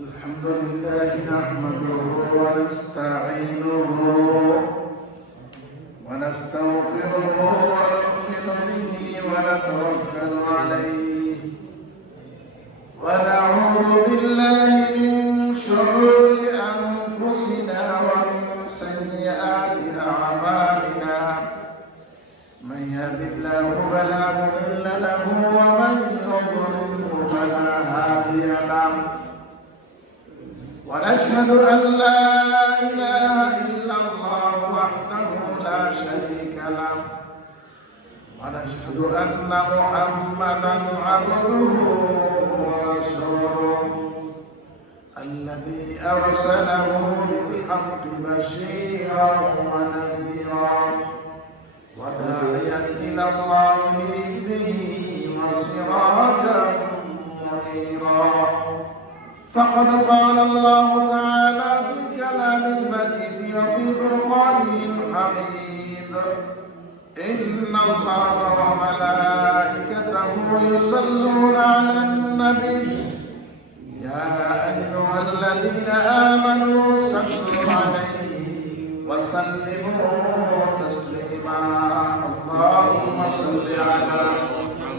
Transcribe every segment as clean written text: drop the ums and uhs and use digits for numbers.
الحمد لله نحمده ونستعينه ونستغفره ونؤمن به ونتوكل عليه ونعوذ بالله من شرور أنفسنا ومن سيئات أعمالنا من يهد الله فلا مضل له ومن يضلل فلا هادي له ونشهد أن لا إله إلا الله وحده لا شريك له ونشهد أن محمدا عبده ورسوله الذي أرسله بالحق بشيرا ونذيرا وداعيا إلى الله بإذنه وسراجا منيرا فقد قال الله تعالى في كلام المجيد وفي فرقانه الحميد إن الله وملائكته يصلون على النبي يا أيها الذين آمنوا صلوا عليه وسلموا تسليما اللهم صل على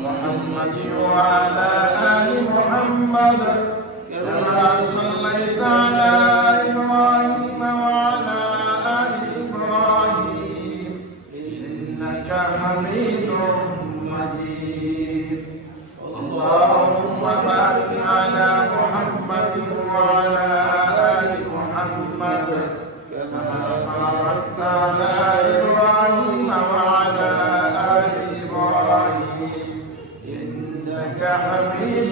محمد وعلى آل محمد كما صليت على إبراهيم وعلى آل إبراهيم إنك حميد مجيد اللهم بارك على محمد وعلى آل محمد كما باركت على إبراهيم وعلى آل إبراهيم إنك حميد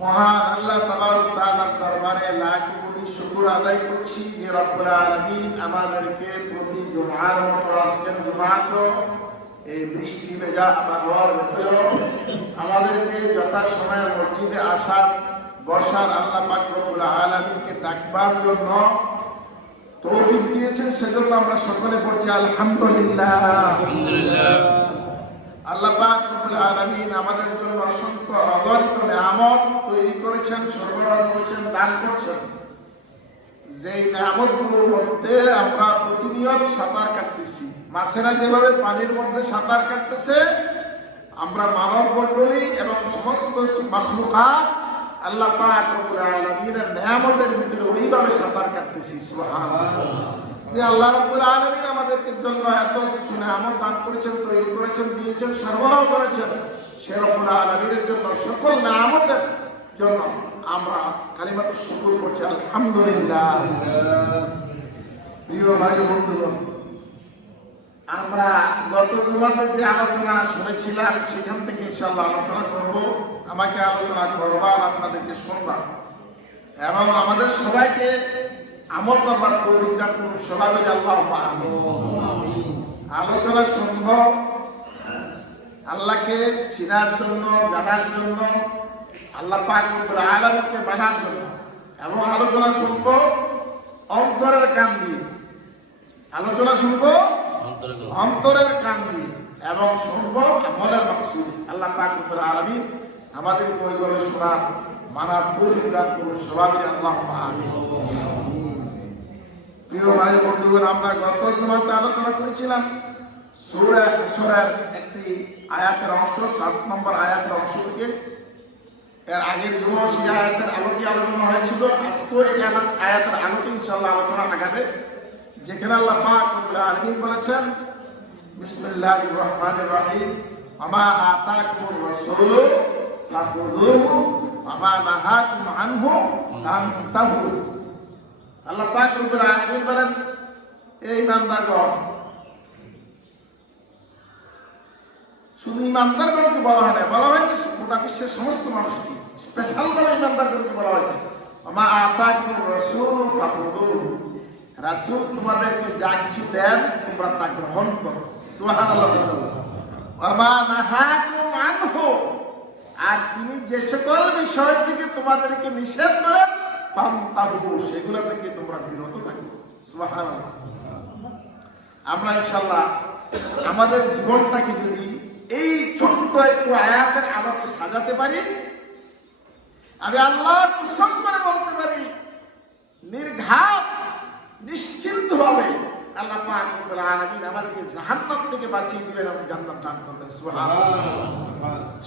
মহান আল্লাহ তাআলার দরবারে লাখ কোটি শুকর আদায় করছি যে রব্বুল আলামিন আমাদেরকে প্রতি জুমার মতো আজকের জুমাতো এই বৃষ্টি ভেজা আবহাওয়ার ভিতরে আমাদেরকে যথাসময়ে মসজিদে আসার বসার আল্লাহ পাক রব্বুল আলামিনকে ডাকবার জন্য তৌফিক দিয়েছেন সেজন্য আমরা সকলে বলছি আলহামদুলিল্লাহ। আল্লাহ পাক রব্বুল আলামিন আমাদের জন্য অসংখ্য অগণিত নিয়ামত তৈরি করেছেন, সরবরাহ করেছেন, দান করছেন। যেই নিয়ামতগুলোর মধ্যে আমরা প্রতিনিয়ত সাঁতার কাটতেছি, মাছেরা যেভাবে পানির মধ্যে সাঁতার কাটতেছে, আমরা মানব মণ্ডলী এবং সমস্ত মাখলুকাত আল্লাহ পাক রব্বুল আলামিনের নিয়ামতের ভিতরে ওইভাবে সাঁতার কাটতেছি। সুবহানাল্লাহ। যে আল্লাহ রাব্বুল আলামিন আমাদেরকে জন্য এত কিছু নিয়ামত দান করেছেন, তৈরি করেছেন, দিয়েছেন, সরবরাহ করেছেন, সে রব্বুল আলামিনের জন্য সকল নিয়ামতের জন্য আমরা কালিমাতুশ শুকর করছি আলহামদুলিল্লাহ। প্রিয় ভাই বন্ধুগণ, আমরা গত জুমাতে যে আলোচনা শুনেছিলাম সেখান থেকে ইনশাআল্লাহ আলোচনা করব। আমাকে আলোচনা করবার, আপনাদেরকে শুনবা এবং আমাদের সবাইকে আমল করবার তৌফিক দান করুন সবাই বলে আল্লাহুম্মা আমিন। আলোচনা শুনব আল্লাহকে চিনার জন্য, জানার জন্য, আল্লাহ পাক রব্বুল আলামিনকে মানার জন্য, এবং আলোচনা শুনব অন্তরের কান দিয়ে। আলোচনা শুনব অন্তরের কান দিয়ে এবং শুনব আমলের মাকসুদ। আল্লাহ পাক রব্বুল আলামিন আমাদেরকে ওইভাবে শোনার, মানার তৌফিক দান করুন সবাই বলে আল্লাহুম্মা আমিন। প্রিয় ভাই বন্ধুগণ, আমরা গত জুমাতে আলোচনা করেছিলাম সূরা হাশরের একটি আয়াতের অংশ, 7 নম্বর আয়াতের অংশ থেকে। এর আগের জুমা সেই আয়াতের আলোকে আলোচনা হয়েছিল। আজকে এই আয়াতের আলোকে ইনশাআল্লাহ আলোচনা আগাবে, যেখানে আল্লাহ পাক রব্বুল আলামিন বলেছেন বিসমিল্লাহির রহমানির রহিম আমা আতাকুমুর রাসূলু ফাখুযুহু আমা নাহাকুম আনহু ফান্তাহু। আল্লাহ পাক রব্বুল আলামিন বলেন, এই ইমানদারগণ, শুধু ইমানদারগণকে বলা হয় না, বলা হয়েছে গোটা বিশ্বের সমস্ত মানুষকে, স্পেশাল ভাবে ইমানদারগণকে বলা হয়েছে। আমা আতাকুমুর রাসূলু ফাখুযুহু, রাসূল তোমাদেরকে যা কিছু দেন তোমরা তা গ্রহণ করো। সুবহানাল্লাহ। আমা নাহাকুম আনহু, আর তিনি যে সকল বিষয় থেকে তোমাদেরকে নিষেধ করেন ফান্তাহু, সেগুলো থেকে তোমরা বিরত থাকো। সুবহানাল্লাহ। আমরা ইনশাআল্লাহ আমাদের জীবনটাকে যদি এই ছোট্ট একটু আয়াতের আলোকে সাজাতে পারি, আমি আল্লাহর কসম করে বলতে পারি নির্ঘাত নিশ্চিন্ত হবে আল্লাহ পাক রব্বুল আলামিন আমাদেরকে জাহান্নাম থেকে বাঁচিয়ে দিবেন এবং জান্নাত দান করবেন। সুবহানাল্লাহ।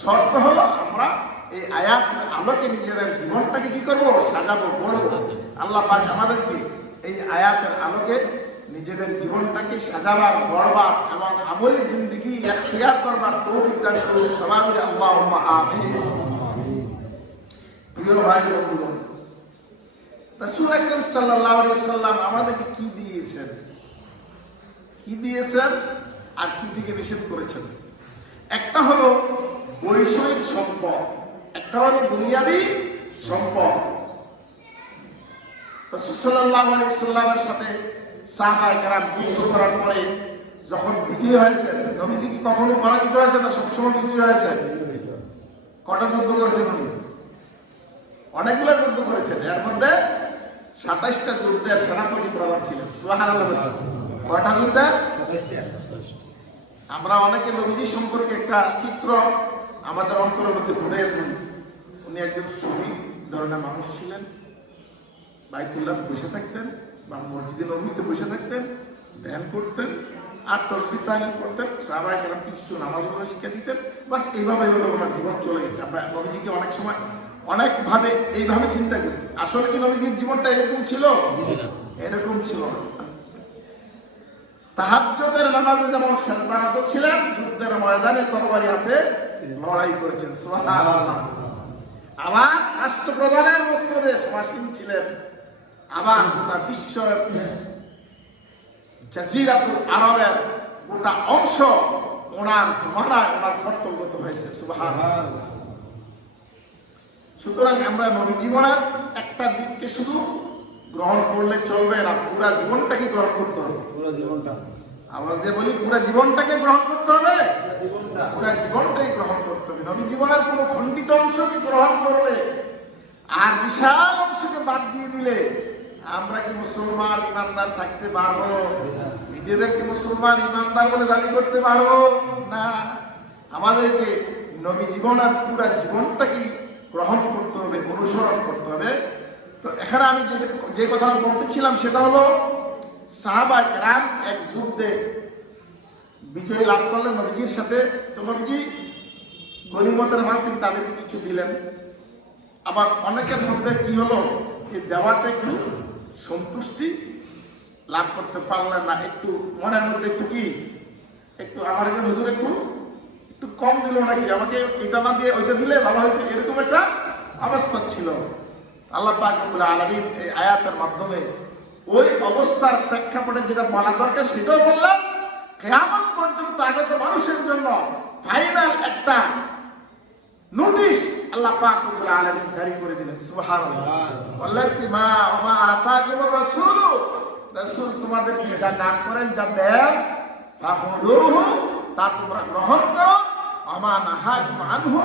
শর্ত হলো আমরা এই আয়াতের আলোকে নিজের জীবনটাকে কি করব, সাজাবো, গড়বো। আল্লাহ পাক আমাদেরকে এই আয়াতের আলোকে নিজেদের জীবনটাকে সাজাবার, গড়বার এবং আমলি জিন্দেগি ইখতিয়ার করবার তৌফিক দান করুন। সবাই মিলে আল্লাহুম্মা আমিন। প্রিয় ভাই বন্ধুগণ, রাসূল আকরাম সাল্লাল্লাহু আলাইহি ওয়াসাল্লাম আমাদেরকে কি দিয়েছেন, কি দিয়েছেন আর কি দিকে নিষেধ করেছেন? একটা হলো বৈষয়িক সম্পদ, একটা হলো দুনিয়াবি সম্পদ। রাসূল সাল্লাল্লাহু আলাইহি ওয়াসাল্লামের সাথে সাহাবায়ে কেরাম যুদ্ধ করার পরে যখন বিজয়ী হয়েছে, নবীজি কি কখনো পরাজিত হয়েছে না সবসময় বিজয়ী হয়েছে? কটা যুদ্ধ করেছেন উনি? অনেকগুলো যুদ্ধ করেছেন। এর মধ্যে 27টা যুদ্ধের সেনাপতি প্রধান ছিলেন। সুবহানাল্লাহ। কয়টা যুদ্ধ? 27টা। আমরা অনেকে নবীজি সম্পর্কে একটা চিত্র আমাদের অন্তরের মধ্যে ফুটে তুলি। উনি একজন সুফি ধরনের মানুষ ছিলেন, বাইতুল্লাহ বসে থাকতেন বা মসজিদে নবীতে বসে থাকতেন, ধ্যান করতেন আর তাসবিহ তাহলিল করতেন, সাহাবায়ে কেরাম কিছু নামাজ পড়া শিক্ষা দিতেন। বাস এইভাবে ওনার জীবন চলে গেছে। আমরা নবীজিকে অনেক সময় অনেকভাবে এইভাবে চিন্তা করি, আসলে কি নবীজির জীবনটা এরকম ছিল? এরকম ছিল না। তাহাজ্জুদের নামাজে যেমন সাজদারত ছিলেন, যুদ্ধের ময়দানে তরবারি হাতে লড়াই করেছেন। সুবহানাল্লাহ। আবার রাষ্ট্রপ্রধানের মস্তদে সমাসীন ছিলেন। আবার গোটা বিশ্ব জাজিরাতুল আরবের গোটা অংশ ওনার জমানায় ওনার কর্তব্যত হয়েছে। সুবহানাল্লাহ। সুতরাং আমরা নবী জীবনের একটা দিককে শুধু গ্রহণ করলে চলবে না, পুরা জীবনটাকে গ্রহণ করতে হবে। পুরো জীবনটা, আওয়াজ দিয়ে বলি, পুরা জীবনটাকে গ্রহণ করতে হবে। পুরা জীবনটাই গ্রহণ করতে হবে। নবী জীবনের কোনো খণ্ডিত অংশকে গ্রহণ করলে আর বিশাল অংশকে বাদ দিয়ে দিলে আমরা কি মুসলমান ইমানদার থাকতে পারবো? নিজেদেরকে মুসলমান ইমানদার বলে দাবি করতে পারবো না। আমাদেরকে নবী জীবনের পুরা জীবনটাকে গ্রহণ করতে হবে, অনুসরণ করতে হবে। তো এখানে আমি যে কথাটা বলতেছিলাম সেটা হলো সাহাবায়ে কেরাম এক যুদ্ধে বিজয় লাভ করলেন নবীজির সাথে। তো নবীজি গনিমতের মাল থেকে তাদেরকে কিছু দিলেন। আবার অনেকের মধ্যে কি হলো, এই দেওয়াতে একটু সন্তুষ্টি লাভ করতে পারলেন না, একটু মনের মধ্যে একটু কি, একটু আমার হুজুর একটু কম দিল নাকি, আমাকে এটা না দিয়ে ওইটা দিলে ভালো হইতো, এরকম একটা অবস্থা ছিল। আল্লাহ পাক রব্বুল আলামিন এই আয়াতের মাধ্যমে ওই অবস্থার প্রেক্ষাপটে যেটা বলা দরকার সেটাও বললাম। কিয়ামত পর্যন্ত আগত মানুষের জন্য ফাইনাল একটা নোটিশ আল্লাহ পাক রব্বুল আলামিন জারি করে দিলেন। সুবহানাল্লাহ। ওয়াল্লাতি মা ওয়া আতাকুমুর রাসূল, রাসূল তোমাদেরকে যা দান করেন, যা দেন, ফাখুযুহু, তা তোমরা গ্রহণ করো, আমা নাহাকুম আনহু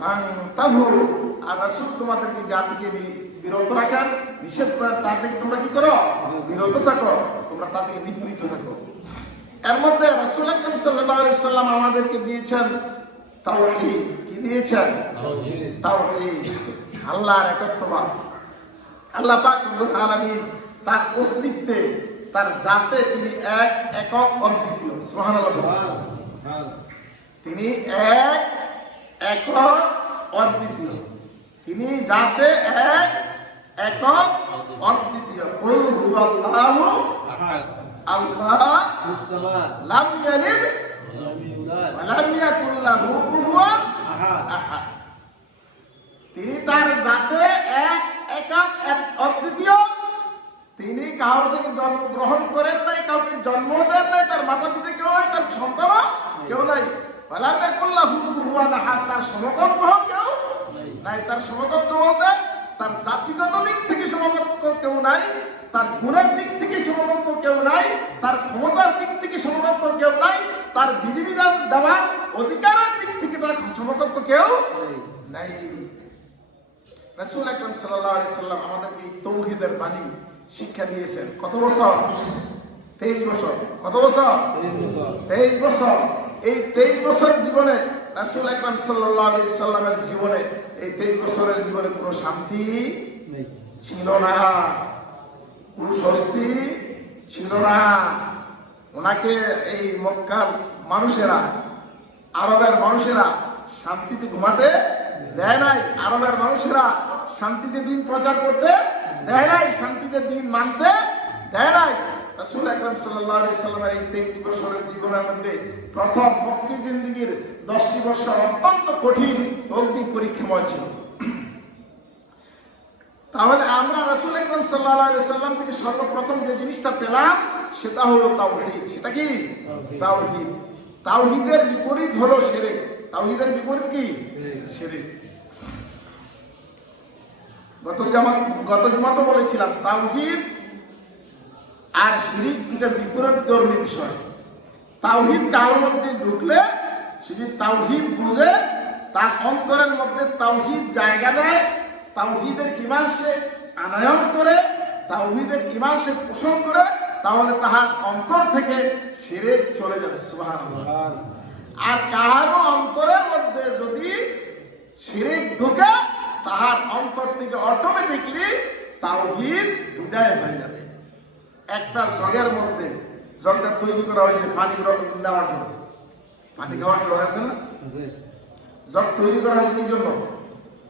ফান্তাহু, আর রাসূল তোমাদেরকে যা থেকে বিরত রাখেন, নিষেধ করেন, তা থেকে তোমরা কি করো? বিরত থাকো, তোমরা তা থেকে নিবৃত থাকো। এর মধ্যে রাসূল আকরাম সাল্লাল্লাহু আলাইহি ওয়াসাল্লাম আমাদেরকে দিয়েছেন তাওহীদ। কি দিয়েছেন? তাওহীদ, আল্লাহর একত্ববাদ। আল্লাহ পাক রব্বুল আলামিন তার অস্তিত্বে, তার জাতে তিনি এক, একক, অদ্বিতীয়। সুবহানাল্লাহ। তিনি এক, একক, অদ্বিতীয়। তিনি জাতে এক, একক, অদ্বিতীয়। কুল হুয়াল্লাহু আহাদ, আল্লাহুস সামাদ, লাম ইয়ালিদ ওয়া লাম ইয়াকুল লাহু কুফুয়ান আহাদ। তিনি তার জাতে এক, একক, অদ্বিতীয়। তিনি কারো থেকে জন্ম গ্রহণ করেন নাই, কাউকে জন্ম দেন নাই, তার মাতা পিতা কেউ নাই, তার সন্তান কেউ নাই। ওয়া লাম ইয়াকুল লাহু কুফুয়ান আহাদ, তার সমকক্ষ কেউ নাই। তার সমকক্ষ বলতে তার জাতিগত দিক থেকে সমকক্ষ কেউ নাই, তার গুণের দিক থেকে সমকক্ষ কেউ নাই, তার ক্ষমতার দিক থেকে সমকক্ষ কেউ নাই, তার বিধিবিধান দেওয়ার অধিকারের দিক থেকে তার সমকক্ষ কেউ নাই। রাসূল আকরাম সাল্লাল্লাহু আলাইহি সাল্লাম আমাদেরকে তাওহীদের বাণী শিক্ষা দিয়েছেন। কত বছর? 23 বছর। কত বছর? 23 বছর। এই 23 বছর জীবনে রাসূল আকরাম সাল্লাল্লাহু আলাইহি সাল্লামের জীবনে এই 23 বছরের জীবনে কোনো শান্তি ছিল না, কোনো স্বস্তি ছিল না। ওনাকে এই মক্কার মানুষেরা, আরবের মানুষেরা শান্তিতে ঘুমাতে দেয় নাই, আরবের মানুষেরা শান্তিতে দিন প্রচার করতে দেয় নাই, শান্তিতে দিন মানতে দেয় নাই। রাসূল আকরাম সাল্লাল্লাহু আলাইহি সাল্লামের এই 23 বছরের জীবনের মধ্যে প্রথম মক্কি জিন্দেগীর 10টি বছর অত্যন্ত কঠিন অগ্নি পরীক্ষাময় ছিল। তাহলে আমরা রাসূল আকরাম সাল্লাল্লাহু আলাইহি সাল্লাম থেকে সর্বপ্রথম যে জিনিসটা পেলাম সেটা হলো তাওহীদ। সেটা কি? তাওহীদ। তাওহীদের বিপরীত হলো শিরক। তাওহীদের বিপরীত কি? শিরক। গত জুমা তো বলেছিলাম তাওহীদ আর শিরক দুটো বিপরীতধর্মী বিষয়। তাওহীদ কারোর মধ্যে ঢুকলে সে যদি তাওহীদ বুঝে, তার অন্তরের মধ্যে তাওহীদ জায়গা দেয়, তাওহীদের ঈমান সে আনয়ন করে, তাওহীদের ঈমান সে পোষণ করে, তাহলে তাহার অন্তর থেকে শিরক চলে যাবে। সুবহানাল্লাহ। আর কারো অন্তরের মধ্যে যদি শিরক ঢুকে, তাহার অন্তর থেকে অটোমেটিকলি তাওহীদ বিদায় হয়ে যাবে। একটা জগের মধ্যে, জগটা তৈরি করা হয়েছে পানি নেওয়ার জন্য, পানি খাওয়ার জগ আছে না, জগ তৈরি করা হয়েছে কি জন্য?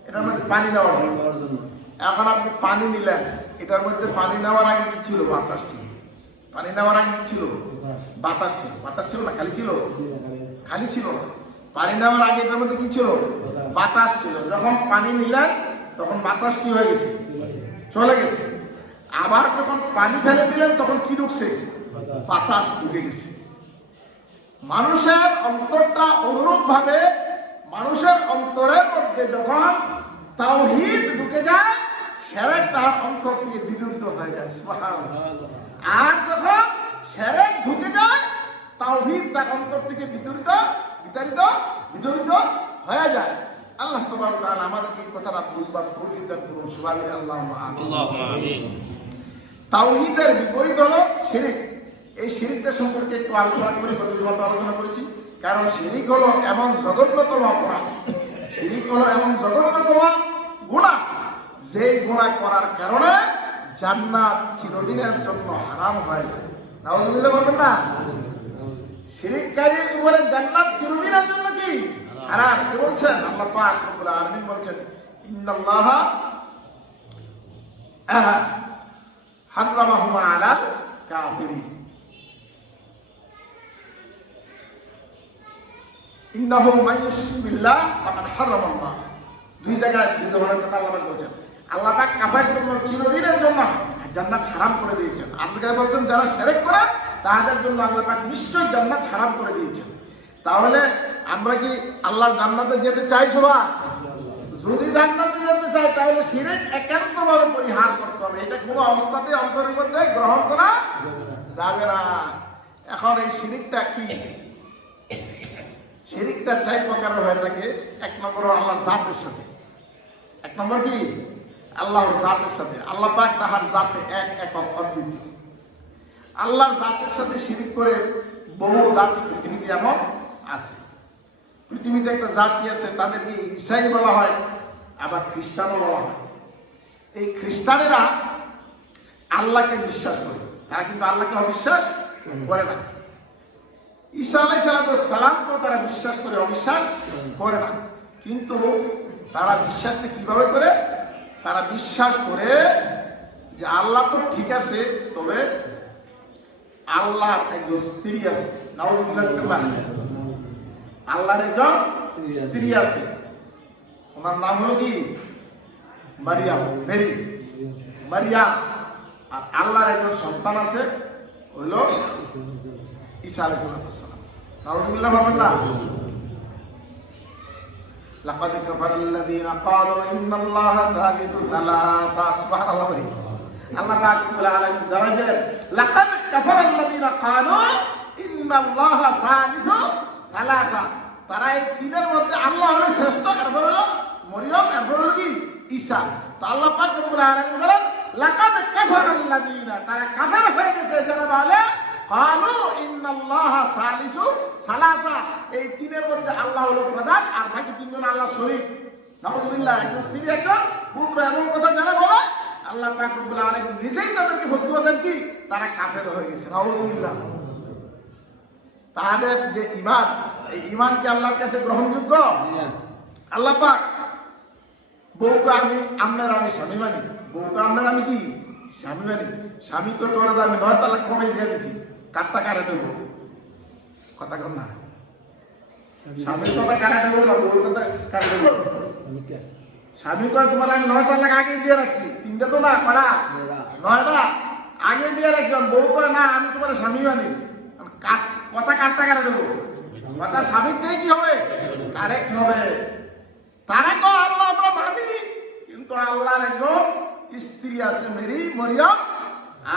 এটার মধ্যে পানি নেওয়ার জন্য। এখন আপনি পানি নিলেন, এটার মধ্যে পানি নেওয়ার আগে কি ছিল? বাতাস ছিল। পানি নেওয়ার আগে কি ছিল? বাতাস ছিল। বাতাস ছিল না? খালি ছিল? খালি ছিল না। পানি নেওয়ার আগে এটার মধ্যে কি ছিল? বাতাস ছিল। যখন পানি নিলেন তখন বাতাস কি হয়ে গেছে? চলে গেছে। আবার যখন পানি ফেলে দিলেন তখন কি ঢুকছে? বাতাস ঢুকে গেছে। মানুষের অন্তরটা অনুরূপ ভাবে, মানুষের অন্তরের মধ্যে যখন তাওহীদ ঢুকে যায়, শিরক তার অন্তর থেকে বিদূরিত হয়ে যায়। সুবহানাল্লাহ। আর যখন শিরক ঢুকে যায়, তাওহীদ তার অন্তর থেকে বিদূরিত হয়ে যায়। আল্লাহ তাবারক ওয়া তাআলা আমাদেরকে এই কথাটা বুঝবার তৌফিক দান করুন। সুবহানাল্লাহ। আল্লাহুম্মা আমিন। তাওহীদের বিপরীত হলো শিরক। এই শিরকটা সম্পর্কে একটু আলোচনা করি, গত জুমাতে আলোচনা করেছি। কারণ শিরক হলো এমন জঘন্যতম অপরাধ, শিরক হলো এমন জঘন্যতম গুনাহ, যেই গুনাহ করার কারণে জান্নাত চিরদিনের জন্য হারাম হয়ে যায়। নাউযুবিল্লাহ বলবেন না? শিরককারীর উপরে জান্নাত চিরদিনের জন্য কি হারাম। কি বলছেন? আল্লাহ পাক রব্বুল আলামিন বলছেন, ইন্নাল্লাহা হারামাহুমা আলাল কাফিরিন, ইন্নাহু মান ইউশরিক বিল্লাহ ফাকাদ হারামাল্লাহ। দুই জায়গায় দুই ধরনের কথা আল্লাহ পাক বলছেন। আল্লাহ পাক কাফেরদের জন্য চিরদিনের জন্য জান্নাত হারাম করে দিয়েছেন। আল্লাহ বলছেন যারা শিরক করে তাদের জন্য আল্লাহ পাক নিশ্চয় জান্নাত হারাম করে দিয়েছেন। তাহলে আমরা কি আল্লাহর জান্নাতে যেতে চাই সবাই? যদি জান্নাতে যেতে চাই তাহলে শিরক একান্তভাবে পরিহার করতে হবে। এটা কোনো অবস্থাতেই অন্তরের মধ্যে গ্রহণ করা যাবে না। এখন এই শিরকটা কি? শিরকটা 4 প্রকারের হয়ে থাকে। 1 নম্বর আল্লাহর জাতের সাথে। 1 নম্বর কি? আল্লাহর জাতের সাথে। আল্লাহ পাক তাহার জাতে এক, একক, অদ্বিতীয়। আল্লাহর জাতের সাথে শিরক করে বহু জাতি পৃথিবীতে এমন আছে। পৃথিবীতে একটা জাতি আছে, তাদেরকে ঈসাই বলা হয়, আবার খ্রিস্টানও বলা হয়। এই খ্রিস্টানেরা আল্লাহকে বিশ্বাস করে, তারা কিন্তু আল্লাহকে অবিশ্বাস করে না। ঈসা আলাইহিস সালামকেও তারা বিশ্বাস করে, অবিশ্বাস করে না। কিন্তু তারা বিশ্বাসটা কিভাবে করে? তারা বিশ্বাস করে যে আল্লাহ তো ঠিক আছে, তবে আল্লাহর একজন স্ত্রী আছে। নাউযুবিল্লাহ। আল্লাহর একজন স্ত্রী আছে, ওনার নাম হলো কি? মারিয়াম, মেরি, মারিয়াম। আর আল্লাহর একজন সন্তান আছে, হইল ঈসা আলাইহিস সালাম। নাউযুবিল্লাহ বলবেন না? লাকাদ কাফারাল্লাযীনা ক্বালু ইন্নাল্লাহা সালিসু সালাসা। সুবহানাল্লাহ। আল্লাহ পাক রব্বুল আলামিন জানালেন, লাকাদ কাফারাল্লাযীনা ক্বালু ইন্নাল্লাহা সালিসু সালাসা। তারা এই তিনের মধ্যে আল্লাহ হলো শ্রেষ্ঠ, এরপর হলো মরিয়ম, এরপর হলো কি? ঈসা। তো আল্লাহ পাক রব্বুল আলামিন বলেন, লাকাদ কাফারাল্লাযীনা, তারা কাফের হয়ে গেছে যারা বলে ক্বালু ইন্নাল্লাহা সালিসু সালাসা, এই তিনের মধ্যে আল্লাহ হলো প্রধান আর বাকি তিনজন আল্লাহ শরীক। নাউযুবিল্লাহ। একজন স্ত্রী একজন পুত্র এমন কথা জানা বলে আল্লাহ পাক রব্বুল আলামিন নিজেই তাদেরকে ফতোয়া দেন কি তারা কাফের হয়ে গেছে। নাউযুবিল্লাহ। তাদের যে ঈমান, এই ঈমান কি আল্লাহর কাছে গ্রহণযোগ্য? আল্লাহ পাক বউকে আমি স্বামী মানি, বউকে আমি কি স্বামী মানি। স্বামীকে তোর আমি 9 তালাক কমাই দিয়ে দিছি, কাটটা কারে দেবো? কথা কম না, স্বামীর কথা কারে দেবো না বউর কথা কারে দেবো? স্বামী কয় তোমার আমি 9 তালাক আগে দিয়ে রাখছি, 3টা তো না কড়া 9টা আগে দিয়ে রাখছিলাম। বউ কয় না আমি তোমার স্বামী মানি, কথা কাটটা কারে দেবো? কথা স্বামীরটাই কি হবে? কারেক্ট হবে। তারা কয় আল্লাহ আমরা মানি, কিন্তু আল্লাহর একজন স্ত্রী আছে মেরি মরিয়ম,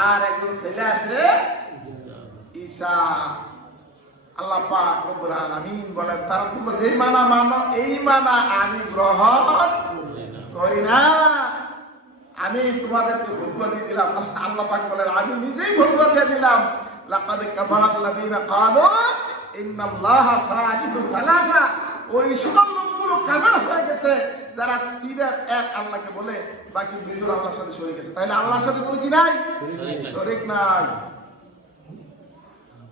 আর একজন ছেলে আছে ঈসা। আল্লাহ পাক রব্বুল আলামিন বলেন তারা তোমরা যেই মানা মানো এই মানা আমি গ্রহণ করি না। আমি তোমাদেরকে ফতোয়া দিয়ে দিলাম। আল্লাহ পাক বলেন আমি নিজেই ফতোয়া দিয়ে দিলাম। লাকাদ কাফারাল্লাযীনা ক্বালু ইন্নাল্লাহা সালিসু সালাসা, ওই সকল লোকগুলো কাফের হয়ে গেছে যারা তিনের এক আল্লাহকে বলে বাকি দুইজন আল্লাহর সাথে শরীক আছে। তাহলে আল্লাহর সাথে কোনো কি নাই? শরীক নাই।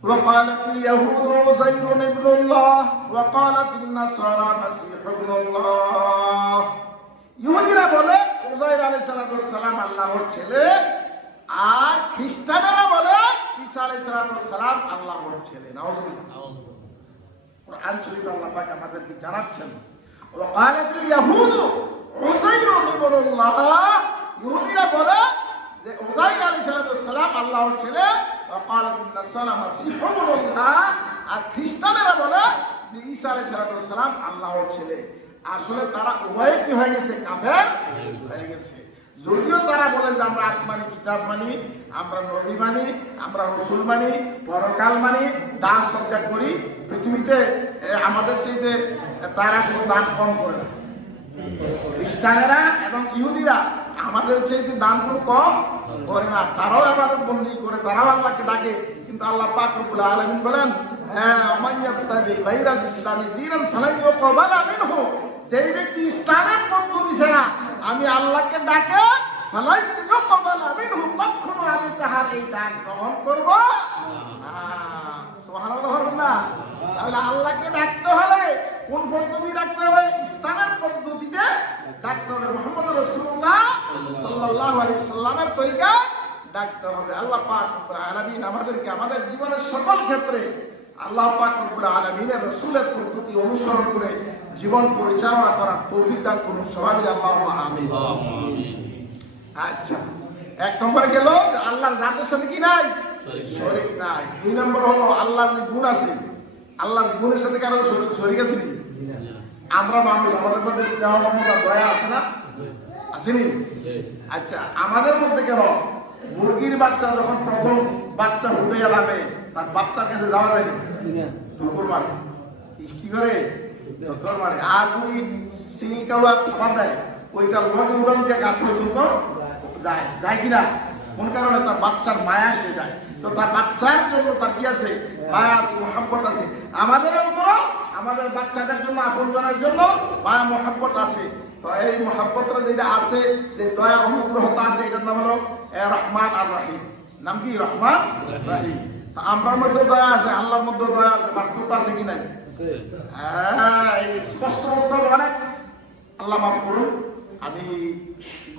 وقالت اليهود عزير ابن الله وقالت النصارى المسيح ابن الله, ইহুদিরা বলে উযাইর আলাইহিস সালাম আল্লাহর ছেলে, আর খ্রিস্টানেরা বলে ঈসা আলাইহিস সালাম আল্লাহর ছেলে। নাউযুবিল্লাহ। কুরআন শরীফে আল্লাহ পাক আমাদেরকে জানাচ্ছেন وقالت اليهود عزير ابن الله, ইহুদিরা বলে যে উযাইর আলাইহিস সালাম আল্লাহর ছেলে, وقالت النصارى المسيح ابن الله, আর খ্রিস্টানেরা বলে যে ঈসা আলাইহিস সালাম আল্লাহর ছেলে। আসলে তারা উভয় কি হয়ে গেছে? কাফের হয়ে গেছে। যদিও তারা বলে যে আমরা আসমানি কিতাব মানি, আমরা নবী মানি, আমরা রাসূল মানি, পরকাল মানি, দান সদকা করি, পৃথিবীতে আমাদের চাইতে তারা কোনো দান কম করে না। খ্রিস্টানেরা এবং ইহুদিরা আমাদের চাইতে দান কোনো কম করে না, তারাও ইবাদত বন্দেগী করে, তারাও আল্লাহকে ডাকে। কিন্তু আল্লাহ পাক রব্বুল আলামিন বলেন মাইয়াবতাগি গায়রাল ইসলামি দীনান ফালান ইউকবালা মিনহু, যেই ব্যক্তি ইসলামের পদ্ধতি ছাড়া আমি আল্লাহকে ডাকে ফালান ইউকবালা মিনহু, কখনো আমি তাহার এই দান গ্রহণ করব না। সুবহানাল্লাহ। না তাহলে আল্লাহকে ডাকতে হলে কোন পদ্ধতি ডাকতে হবে? ইসলামের পদ্ধতিতে ডাকতে হবে, মুহাম্মদ রাসূলুল্লাহ সাল্লাল্লাহু আলাইহি সাল্লামের তরিকায় ডাকতে হবে। আল্লাহ পাক রব্বুল আলামিন আমাদেরকে আমাদের জীবনের সকল ক্ষেত্রে আল্লাহ পাক রব্বুল আলামিনের রাসূলের পদ্ধতি অনুসরণ করে জীবন পরিচালনা করার তৌফিক দান করুন। সবাই মিলে আল্লাহুম্মা আমিন। আচ্ছা, 1 নম্বরে গেল আল্লাহর জাতের সাথে কি নাই? শরীক নাই। 2 নম্বর হলো আল্লাহর যে গুণ আছে, আল্লাহর গুণের সাথে কারো শরীক আছে কি? আমরা মানুষ, আমাদের মধ্যে স্নেহ মমতা দয়া আছে না? আসেনি? আচ্ছা, আমাদের মধ্যে কেন মুরগির বাচ্চা যখন প্রথম বাচ্চা ফুটে যাবে তার বাচ্চার কাছে যাওয়া যায় না, ঠুকুর মারে। কি করে? ঠুকুর মারে। আর যদি সিল কাউয়া থাপা দেয় ওইটা লগে উড়াল দিয়ে গাছ পর্যন্ত যায়, যায় কিনা? কোন কারণে? তার বাচ্চার মায়া এসে যায়। তো তার বাচ্চার জন্য তার কি আছে? মায়া আছে, মহব্বত আছে। আমাদের অন্তর আমাদের বাচ্চাদের জন্য, আপনজনের জন্য মায়া মহব্বত আছে। তো এই মহব্বতটা যেটা আছে, যে দয়া অনুগ্রহতা আছে, এটার নাম হলো রহমান আর রহিম। নাম কি? রহমান রহিম। আমরার মধ্যে দয়া আছে, আল্লাহর মধ্যে দয়া আছে, পার্থক্য আছে কি নাই? হ্যাঁ, স্পষ্ট অনেক। আল্লাহ মাফ করুন, আমি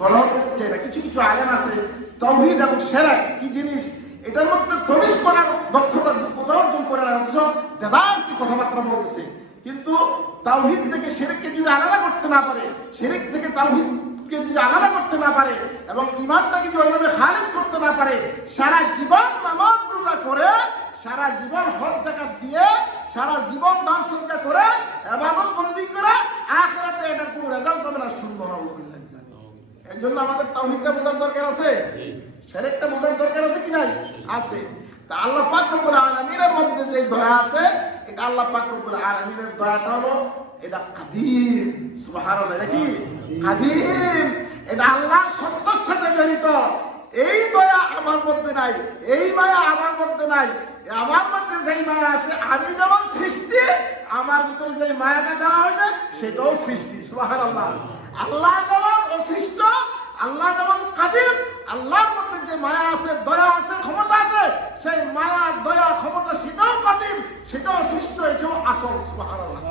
গড় করতে চাই না। কিছু কিছু আলেম আছে তাওহীদ এবং শিরক কি জিনিস এটার মধ্যে তমিজ করার দক্ষতা কোথাও অর্জন করে না, অথচ দেবাংশী কথাবার্তা বলতেছে। কিন্তু তাওহীদ থেকে শিরককে যদি আলাদা করতে না পারে, শিরক থেকে তাওহীদকে যদি আলাদা করতে না পারে, এবং ঈমানটাকে যদি ওইভাবে খালিস করতে না পারে, সারা জীবন নামাজ রোজা করে, সারা জীবন হজ যাকাত দিয়ে, সারা জীবন দান সদকা করে, ইবাদত বন্দেগী করে, আখিরাতে এটার কোনো রেজাল্ট পাবে না। শূন্য। নাউযুবিল্লাহ। এর জন্য আমাদের তাওহীদটা বোঝার দরকার আছে, শিরকটা বোঝার দরকার আছে কি নাই? আছে। তা আল্লাহ পাক রব্বুল আলামিনের মধ্যে যে দয়া আছে, এটা আল্লাহ পাক রব্বুল আলামিনের দয়াটা হলো এটা কাদিম। সুবহানাল্লাহ। এটা কি? কাদিম। এটা আল্লাহর সত্তার সাথে জড়িত। এই দয়া আমার মধ্যে নাই, এই মায়া আমার মধ্যে নাই। আমার মধ্যে যেই মায়া আছে, আমি যেমন সৃষ্টি, আমার ভিতরে যে মায়াটা দেওয়া হয়েছে সেটাও সৃষ্টি। সুবহানাল্লাহ। আল্লাহ যেমন অসৃষ্ট, আল্লাহ যেমন কাদির, আল্লাহর মধ্যে যে মায়া আছে, দয়া আছে, ক্ষমতা আছে, সেই মায়া, দয়া, ক্ষমতা সেটাও কাদির, সেটাও সৃষ্ট, এটাও আসল। সুবহানাল্লাহ।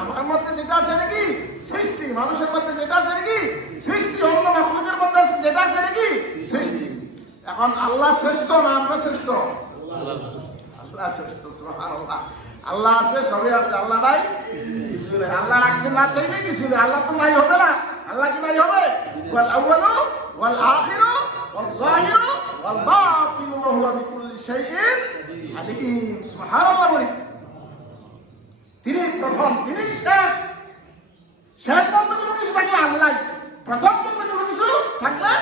আমার মধ্যে যেটা আছে নাকি সৃষ্টি, মানুষের মধ্যে যেটা আছে নাকি সৃষ্টি, অন্য মাখলুকের মধ্যে যেটা আছে নাকি সৃষ্টি। এখন আল্লাহ শ্রেষ্ঠ না আমরা শ্রেষ্ঠ? আল্লাহ শ্রেষ্ঠ। সুবহানাল্লাহ। আল্লাহ আছে, সবই আছে, আল্লাহ নাই কিছু নেই। আল্লাহ রাখতে না চাইলে কিছু নেই। আল্লাহ তো নাই হবে না। আল্লাহ কি নাই হবে? ওয়াল আউয়ালু ওয়াল আখিরু ওয়াল যাহিরু ওয়াল বাতিনু ওয়া হুয়া বিকুল্লি শাইইন আলিম। সুবহানাল্লাহ। বলি তিনি প্রথম, তিনি শেষ। শেষ বলতে কোনো কিছু থাকলে আল্লাহ, প্রথম বলতে কোনো কিছু থাকলে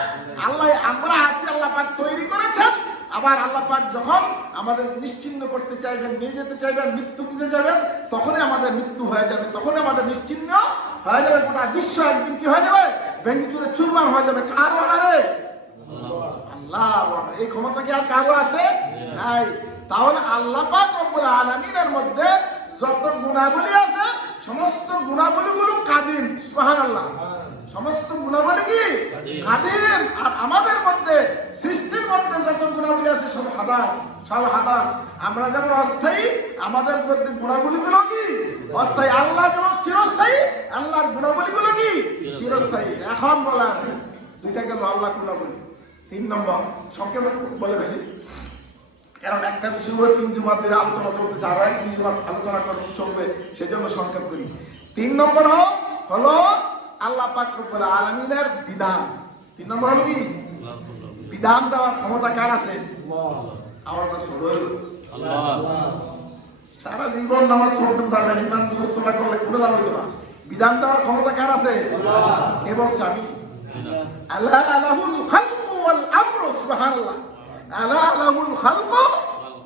আল্লাহ। আমরা আছি, আল্লাহ পাক তৈরি করেছেন। আবার আল্লাহ পাক যখন আমাদের নিশ্চিহ্ন করতে চাইবেন, নিয়ে যেতে চাইবেন, মৃত্যু দিতে চাইবেন, তখনই আমাদের মৃত্যু হয়ে যাবে, তখনই আমাদের নিশ্চিহ্ন হয়ে যাবে। গোটা বিশ্ব একদিন কি হয়ে যাবে? ভেঙে চুরে চুরমার হয়ে যাবে। কার অর্ডারে? আল্লাহ। এই ক্ষমতা কি আর কারো আছে? নাই। তাহলে আল্লাহ পাক রব্বুল আলামিনের মধ্যে যত গুণাবলী আছে, সমস্ত গুণাবলীগুলো কাদিম। সুবহানাল্লাহ। সমস্ত গুণাবলী কি কাদিম। আর আমাদের মধ্যে, সৃষ্টির মধ্যে যত গুণাবলী আছে সব হাদাস, সব হাদাস। আমরা যেমন অস্থায়ী, আমাদের মধ্যে গুণাবলীগুলো কি অস্থায়ী। আল্লাহ যেমন চিরস্থায়ী, আল্লাহর গুণাবলীগুলো কি চিরস্থায়ী। এখন বলা দুইটা গেল আল্লাহর গুণাবলী। 3 নম্বর সংক্ষেপে বলে ফেলি, কারণ একটা বিষয় 3 জুমার ধরে আলোচনা চলতেছে, আর 1 জুমার আলোচনা চলবে, সেজন্য সংক্ষেপ করি। 3 নম্বর হলো আল্লাহ পাক রব্বুল আলামিনের বিধান। 3 নম্বর হলো কি? বিধান দেওয়ার ক্ষমতা কার আছে? আমার কাছে আল্লাহ। সারা জীবন নামাজ পড়তে পারবেন, ইমান দুরুস্ত না করলে কোনো লাভ হইতো না। বিধান দেওয়ার ক্ষমতা কার আছে? কে বলছে? আমি। আল্লাহ লাহুল খালকু ওয়াল আমরু। সুবহানাল্লাহ। আলা লাহুল খালকু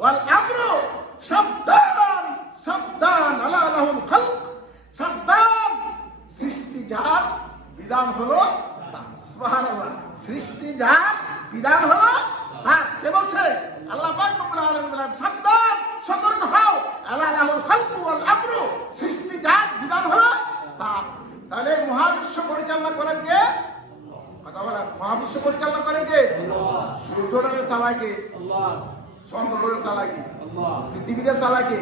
ওয়াল আমরু। সাবধান, সাবধান। আলা লাহুল খালক, সাবধান। সৃষ্টি যার, বিধান হলো তার। সুবহানাল্লাহ। সৃষ্টি যার, বিধান হলো তার। কে বলছে? আল্লাহ পাক রব্বুল আলামিন বলেন, সাবধান, সতর্ক হও। আলা লাহুল খালকু ওয়াল আমরু। সৃষ্টি যার, বিধান হলো তার। তাহলে মহাবিশ্ব পরিচালনা করেন কে? কথা বলেন। মহাবিশ্ব পরিচালনা করেন কে? সূর্যটাকে চালায় কে? চন্দ্রটাকে চালায় কে? পৃথিবীটা চালায় কে?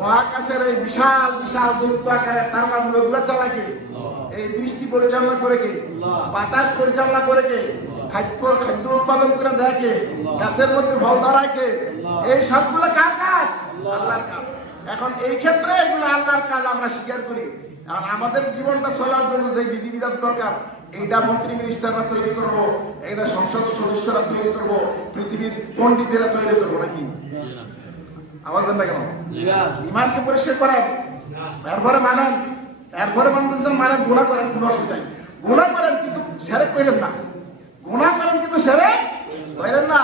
মহাকাশের এই বিশাল বিশাল দৈত্য আকারের তারকাগুলো এগুলো চালায় কে? এই বৃষ্টি পরিচালনা করে কে? বাতাস পরিচালনা করে কে? খাদ্য উৎপাদন করে দেয় কে? গাছের মধ্যে ফল দাঁড়ায় কে? এই সবগুলো কার কাজ? আল্লাহর কাজ। এখন এই ক্ষেত্রে এগুলো আল্লাহর কাজ আমরা স্বীকার করি। আর আমাদের জীবনটা চলার জন্য যে বিধিবিধান দরকার, এইটা মন্ত্রী মিনিস্টাররা তৈরি করবো, এইটা সংসদ সদস্যরা তৈরি করবো, পৃথিবীর পণ্ডিতেরা তৈরি করবো নাকি? আমাদের না কেন? ইমানকে পরিষ্কার করেন, এরপরে মানেন, এরপরে মানবেন, মানেন, গুনাহ করেন, কোনো অসুবিধা নেই। গুনাহ করেন কিন্তু শিরক করেন না। গুনাহ করেন কিন্তু শিরক করেন না।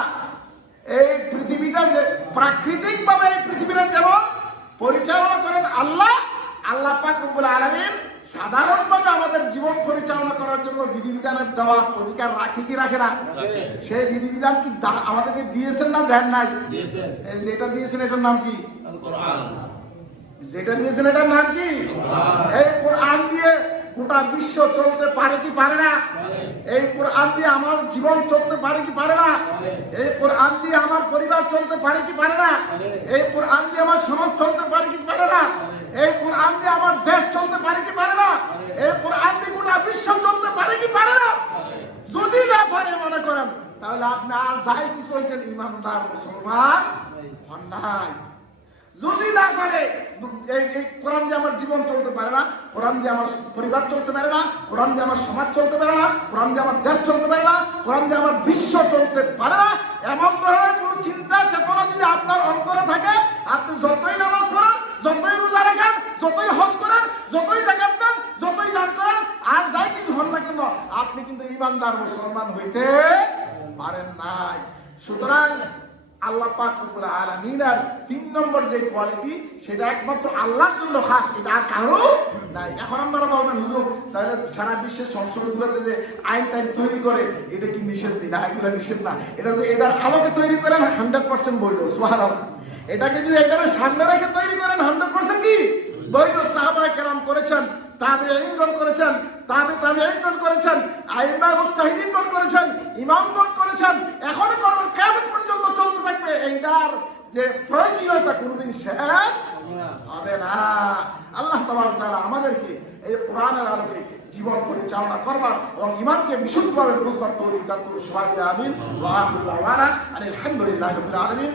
এই পৃথিবীটা যে প্রাকৃতিক ভাবে এই পৃথিবীটা যেমন পরিচালনা করেন আল্লাহ, আল্লাহ পাক রব্বুল আলামিন সাধারণভাবে আমাদের জীবন পরিচালনা করার জন্য বিধিবিধানের দেওয়ার অধিকার রাখে কি রাখে না? সেই বিধিবিধান কি আমাদেরকে দিয়েছেন না দেন নাই? যেটা দিয়েছেন এটার নাম কি? যেটা দিয়েছেন এটার নাম কি? এই কোরআন দিয়ে গোটা বিশ্ব চলতে পারে কি পারে না? এই কোরআন দিয়ে আমার জীবন চলতে পারে কি পারে না? এই কোরআন দিয়ে আমার পরিবার চলতে পারে কি পারে না? এই কোরআন দিয়ে আমার সমাজ চলতে পারে কি পারে না? এই কোরআন দিয়ে আমার দেশ চলতে পারে কি পারে না? এই কোরআন দিয়ে গোটা বিশ্ব চলতে পারে কি পারে না? যদি না পারে মনে করেন, তাহলে আপনি আর যাই কিছু হয়েছেন ইমানদার মুসলমান হন নাই। যদি না পারে, এই কোরআন দিয়ে আমার জীবন চলতে পারে না, কোরআন দিয়ে আমার পরিবার চলতে পারে না, কোরআন দিয়ে আমার সমাজ চলতে পারে না, কোরআন দিয়ে আমার দেশ চলতে পারে না, কোরআন দিয়ে আমার বিশ্ব চলতে পারে না, এমন ধরনের কোন চিন্তা চেতনা যদি আপনার অন্তরে থাকে, আপনি যতই নামাজ পড়েন, যতই রোজা রাখেন, যতই হজ করেন, যতই যাকাত দেন, যতই দান করেন, আর যাই কিছু হন না কেন, আপনি কিন্তু ঈমানদার মুসলমান হইতে পারেন নাই। সুতরাং আল্লাহ পাক রব্বুল আলামিনের 3 নম্বর যে কোয়ালিটি সেটা একমাত্র আল্লাহর জন্য খাস, এটা আর কারো নাই। এখন আপনারা বলবেন হুজুর তাহলে সারা বিশ্বের সংসদগুলোতে যে আইন টাইন তৈরি করে এটা কি নিষেধ? না, এগুলো নিষেধ না, এটা যদি এটার আলোকে তৈরি করেন 100% বৈধ। সুবহানাল্লাহ। এটাকে যদি এটার সামনে রেখে তৈরি করেন 100% কি বৈধ। সাহাবায়ে কেরাম করেছেন, তাবেঈনগণ করেছেন, তাবেঈনগণ করেছেন, আইম্মা মুজতাহিদিনগণ করেছেন, ইমামগণ করেছেন, এখনো করবেন, কিয়ামত পর্যন্ত চলতে থাকবে। এইটার যে প্রয়োজনীয়তা কোনোদিন শেষ হবে না। আল্লাহ তাবারক ওয়া তাআলা আমাদেরকে এই কোরআনের আলোকে জীবন পরিচালনা করবার এবং ঈমানকে বিশুদ্ধভাবে বুঝবার তৌফিক দান করুন। সবাই আমিন। ওয়া আখিরু দাওয়ানা আলহামদুলিল্লাহি রাব্বিল আলামিন।